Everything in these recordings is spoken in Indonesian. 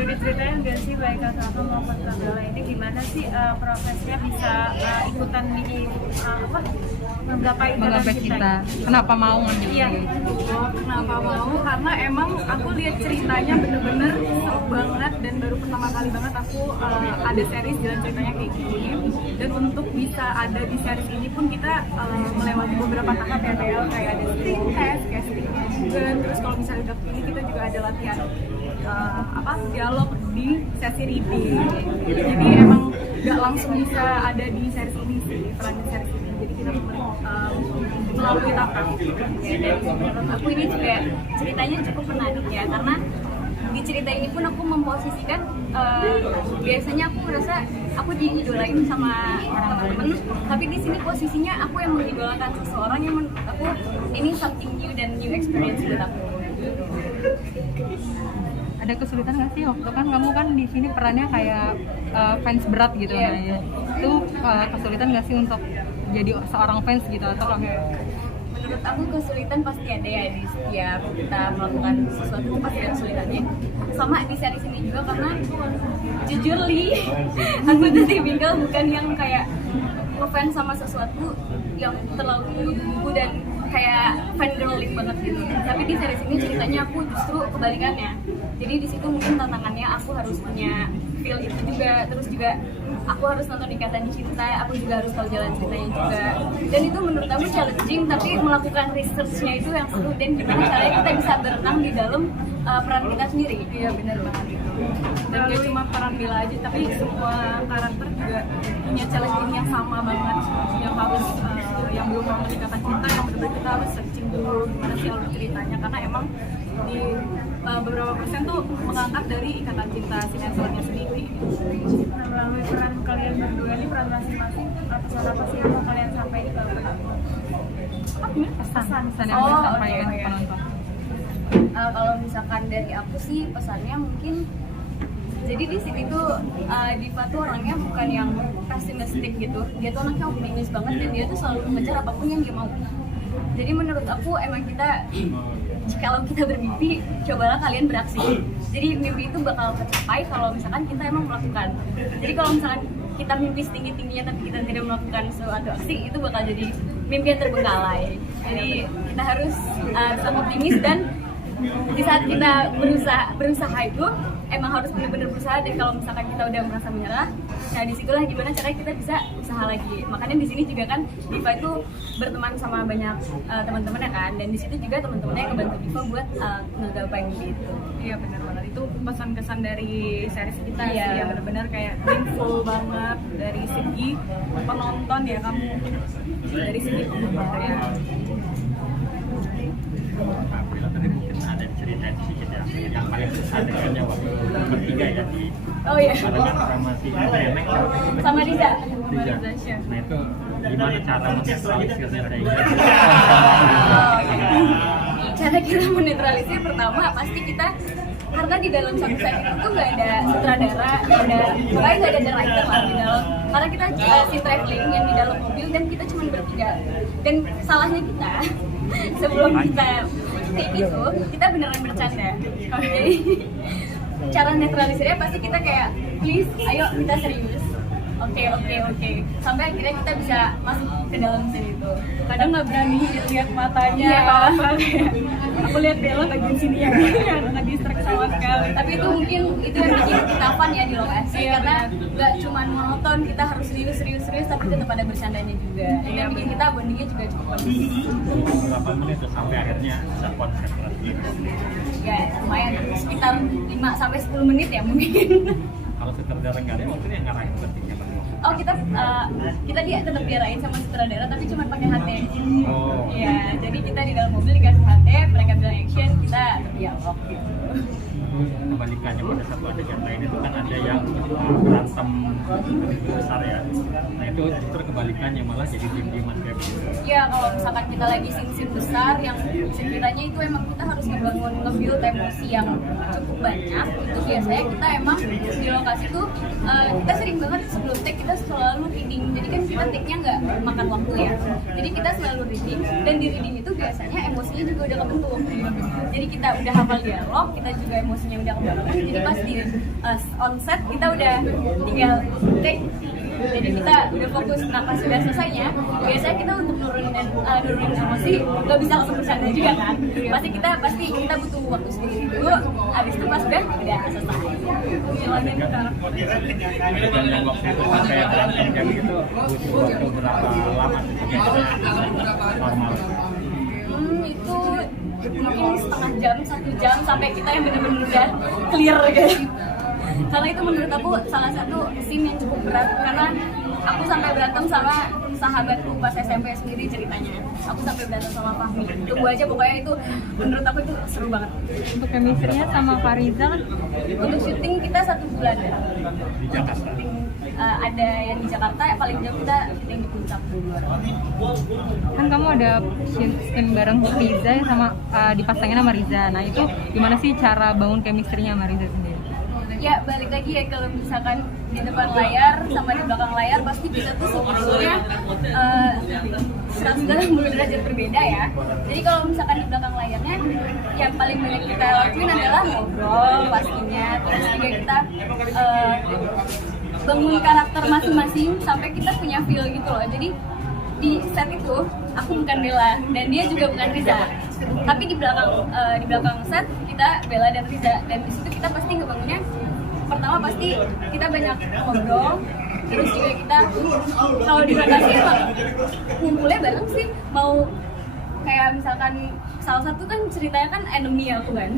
Boleh diceritain nggak sih Baik Kakak maupun Kak Bella ini gimana sih prosesnya bisa ikutan di menggapai kita? Kenapa mau ngambil? Iya. Kenapa mau? Karena emang aku lihat ceritanya bener-bener seru banget dan baru pertama kali banget aku ada series jalan ceritanya kayak gini. Dan untuk bisa ada di series ini pun kita melewati beberapa tahap ya kayak ada screen test, castingnya juga. Terus kalau misalnya udah pilih kita juga ada latihan dialog di sesi reading. Jadi emang nggak langsung bisa ada di series ini sih, peran di series ini. Jadi kita melalui tahap. Dan menurut aku ini juga ceritanya cukup menarik ya, karena di cerita ini pun aku memposisikan biasanya aku merasa aku diidolain sama teman-teman, tapi di sini posisinya aku yang mengidolakan seseorang yang menurut aku ini something new dan new experience buat aku. Ada kesulitan nggak sih waktu kan kamu kan di sini perannya kayak fans berat gitu Iya. namanya. Itu kesulitan nggak sih untuk jadi seorang fans gitu atau kamu? Menurut aku kesulitan pasti ada ya di setiap kita melakukan sesuatu, pasti ada kesulitannya. Sama di series ini juga, karena jujur Li, aku tuh tipikal bukan yang kayak ngefans sama sesuatu yang terlalu buku dan kayak fangirling banget gitu. Tapi di series ini ceritanya aku justru kebalikannya. Jadi di situ mungkin tantangannya aku harus punya feel itu juga, terus juga aku harus nonton Ikatan Cinta, aku juga harus tahu jalan ceritanya juga. Dan itu menurut aku challenging, tapi melakukan research-nya itu yang seru dan gimana caranya kita bisa berenang di dalam peran kita sendiri. Iya benar banget itu. Dan gak cuma peran Bella aja, tapi semua karakter juga punya challenge yang sama banget. Yang harus yang belum nonton Ikatan Cinta, yang benar-benar kita harus searching dulu gimana sih alur ceritanya, karena emang di beberapa persen tuh mengangkat dari Ikatan Cinta sinetronnya sendiri. Nah, melalui peran kalian berdua ini, peran masing-masing, pesan apa sih yang mau kalian sampaikan ke penonton? Pesan yang Oh, mau disampaikan oke, ke iya. penonton. Kalau misalkan dari aku sih pesannya mungkin, jadi di sini tuh Diva tuh orangnya bukan yang pesimistik gitu, dia tuh anaknya optimis banget dan dia tuh selalu mengejar apapun yang dia mau. Jadi menurut aku emang kita, kalau kita bermimpi, cobalah kalian beraksi. Jadi mimpi itu bakal tercapai kalau misalkan kita emang melakukan. Jadi kalau misalkan kita mimpi setinggi-tingginya tapi kita tidak melakukan suatu aksi, itu bakal jadi mimpi yang terbengkalai. Jadi kita harus tetap optimis, dan di saat kita berusaha itu emang harus benar-benar berusaha. Dan kalau misalkan kita udah merasa menyerah, nah disitulah gimana caranya kita bisa usaha lagi. Makanya di sini juga kan Diva itu berteman sama banyak teman-teman ya kan, dan di situ juga teman-temannya yang ngebantu Diva buat ngegapain gitu. Iya benar banget, itu pesan kesan dari series kita Iya. sih, ya benar-benar kayak meaningful banget dari segi penonton ya, kamu dari segi penonton ya. Bila tadi mungkin ada cerita sedikit ya, yang paling adegannya waktu bertiga ya di Oh iya, barengan sama si Nenek sama Diza. Diza. Nah itu gimana cara menetralisirnya kayak gitu? Cara kita menetralisir pertama pasti kita, karena di dalam satu set itu tuh nggak ada sutradara, nggak ada director lah di dalam, karena kita si traveling yang di dalam mobil dan kita cuma bertiga. Dan salahnya kita sebelum kita kayak gitu, kita beneran bercanda. Jadi cara netralisirnya pasti kita kayak, please ayo kita serius. Oke. Sampai akhirnya kita bisa masuk ke dalam scene itu. Kadang nggak berani lihat matanya, Iya. aku lihat Bella bagian sini ya, nggak distract sama sekali. Tapi itu mungkin itu yang bikin kita fun ya di lokasi, karena nggak cuma monoton, kita harus serius tapi tetap ada bercandanya juga. Ini yang bikin kita bondingnya juga cukup bagus. Berapa menit tuh sampai akhirnya bisa konsep Ya lumayan, sekitar 5-10 menit ya mungkin. kalau sutradara nggak ada waktu yang ngarahin bertiga. Oh kita dia tetap diarahin sama sutradara, tapi cuma pakai HT. Oh. Iya, jadi kita di dalam mobil dikasih HT, mereka bilang action, kita berdialog gitu. Kebalikannya pada satu adegan lain itu kan ada yang berantem besar ya. Nah itu justru kebalikannya, malah jadi diem-dieman kayak begitu. Iya, kalau misalkan kita lagi scene besar yang sekiranya itu emang kita harus nge-build emosi yang cukup banyak, itu biasanya kita emang di lokasi tuh kita sering banget sebelum take kita kita selalu reading. Jadi kan kita take-nya nggak makan waktu ya. Jadi kita selalu reading, dan di reading itu biasanya emosinya juga udah kebentuk. Jadi kita udah hafal dialog, kita juga emosinya udah kebentuk. Jadi pas di on set kita udah tinggal take. Jadi kita udah fokus. Nah pas sudah selesainya, biasanya kita untuk nurunin emosi nggak bisa langsung bercanda juga kan. Pasti kita butuh waktu sendiri dulu. Abis itu pas udah selesai. Jalannya itu Dan yang waktu itu sampai berantem kayak gitu butuh waktu berapa lama tuh normal? Itu mungkin setengah jam, 1 jam sampai kita yang benar-benar udah clear gitu. Karena itu menurut aku salah satu scene yang cukup berat, karena aku sampai berantem sama sahabatku pas SMP sendiri ceritanya. Aku sampai berantem sama Fahmi. Tunggu aja, pokoknya itu menurut aku itu seru banget. Untuk chemistry-nya sama Fariza kan Untuk syuting kita 1 bulan ya. Di Jakarta. Syuting ada yang di Jakarta, paling jauh kita syuting di Puncak. kan kamu ada scene bareng Riza ya sama dipasangin sama Riza. Nah itu gimana sih cara bangun chemistry-nya sama Riza sendiri? Ya balik lagi ya, kalau misalkan di depan layar sama di belakang layar pasti kita tuh sebetulnya 180 derajat berbeda ya. Jadi kalau misalkan di belakang layarnya yang paling banyak kita lakuin adalah ngobrol pastinya, terus juga kita bangun karakter masing-masing sampai kita punya feel gitu loh. Jadi di set itu aku bukan Bella dan dia juga bukan Riza, tapi di belakang set kita Bella dan Riza, dan di situ kita pasti ngebangunnya pertama pasti kita banyak ngobrol, terus juga kita kalau di lokasi emang ngumpulnya bareng sih, mau kayak misalkan salah satu kan ceritanya kan enemy aku kan,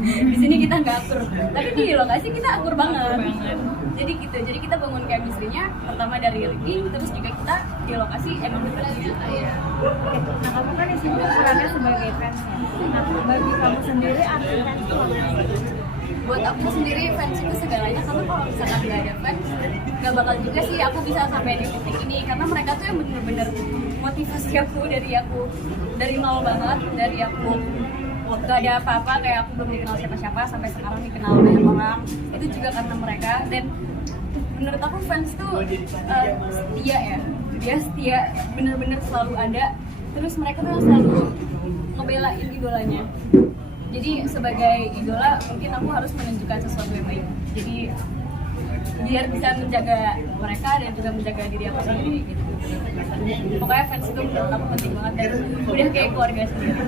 di sini kita nggak akur, tapi di lokasi kita akur banget. Jadi gitu, jadi kita bangun chemistry-nya pertama dari reading, terus juga kita di lokasi emang bener gitu ya. Nah kamu kan di sini perannya sebagai fans ya. Nah bagi kamu sendiri arti fans itu apa? Buat aku sendiri fans itu segalanya, karena kalau misalkan nggak ada fans nggak bakal juga sih aku bisa sampai di titik ini, karena mereka tuh yang bener-bener motivasi aku dari nol banget, dari aku gak ada apa-apa, kayak aku belum dikenal siapa-siapa sampai sekarang dikenal banyak orang, itu juga karena mereka. Dan menurut aku fans tuh setia ya, dia setia, bener-bener selalu ada, terus mereka tuh selalu ngebelain idolanya. Jadi sebagai idola mungkin aku harus menunjukkan sesuatu yang baik, jadi biar bisa menjaga mereka dan juga menjaga diri aku sendiri gitu. Pokoknya fans itu menurut aku penting banget dan udah kayak keluarga sendiri.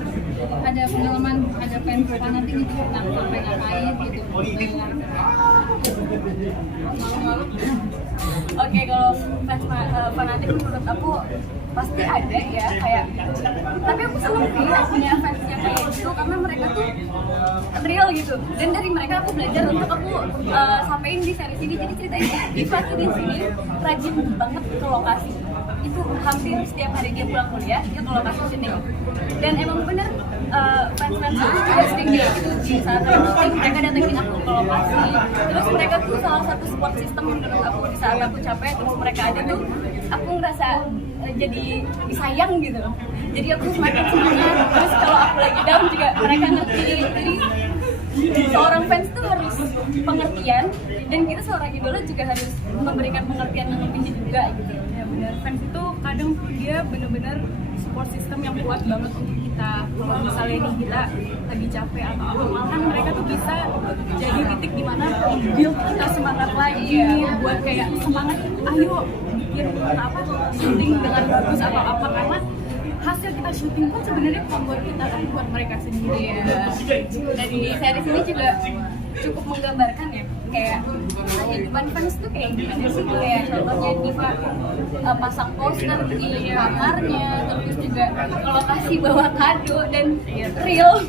Ada pengalaman, ada fans fanatik gitu yang sampai ngapain gitu? Oke, kalau fans fanatik menurut aku pasti ada ya, kayak, tapi aku seneng sih punya fans yang kayak gitu karena mereka tuh real gitu, dan dari mereka aku belajar untuk aku sampein di series ini. Jadi ceritanya Diva tuh di sini rajin banget ke lokasi, itu hampir setiap hari dia pulang kuliah dia ke lokasi syuting, dan emang bener fans-fans itu juga sering kayak gitu. Di saat aku syuting mereka datengin aku ke lokasi, terus mereka tuh salah satu support system menurut aku. Di saat aku capek terus mereka ada tuh, aku ngerasa jadi disayang gitu, jadi aku semakin semangat. Terus kalau aku lagi down juga mereka ngerti. Jadi seorang fans tuh harus pengertian, dan kita seorang idola juga harus memberikan pengertian yang lebih juga gitu. Ya benar, fans itu kadang dia benar-benar support system yang kuat banget untuk kita. Kalau misalnya nih kita lagi capek atau apa, malahan mereka tuh bisa jadi titik dimana build kita semangat lagi, buat kayak semangat, ayo bikin apa syuting dengan bagus atau apa, karena hasil kita syuting pun sebenarnya bukan buat kita, kan buat mereka sendiri ya. Dan di series ini juga cukup menggambarkan ya, kayak kehidupan fans tuh kayak gimana sih, kayak contohnya Diva pasang poster di kamarnya, terus juga ke lokasi bawa kado, dan real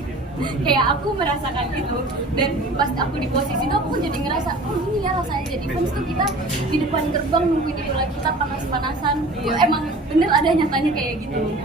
kayak aku merasakan itu. Dan pas aku di posisi itu aku jadi ngerasa, oh ini ya rasanya jadi fans tuh, kita di depan gerbang nungguin idola kita panas-panasan tuh, emang bener ada nyatanya kayak gitu.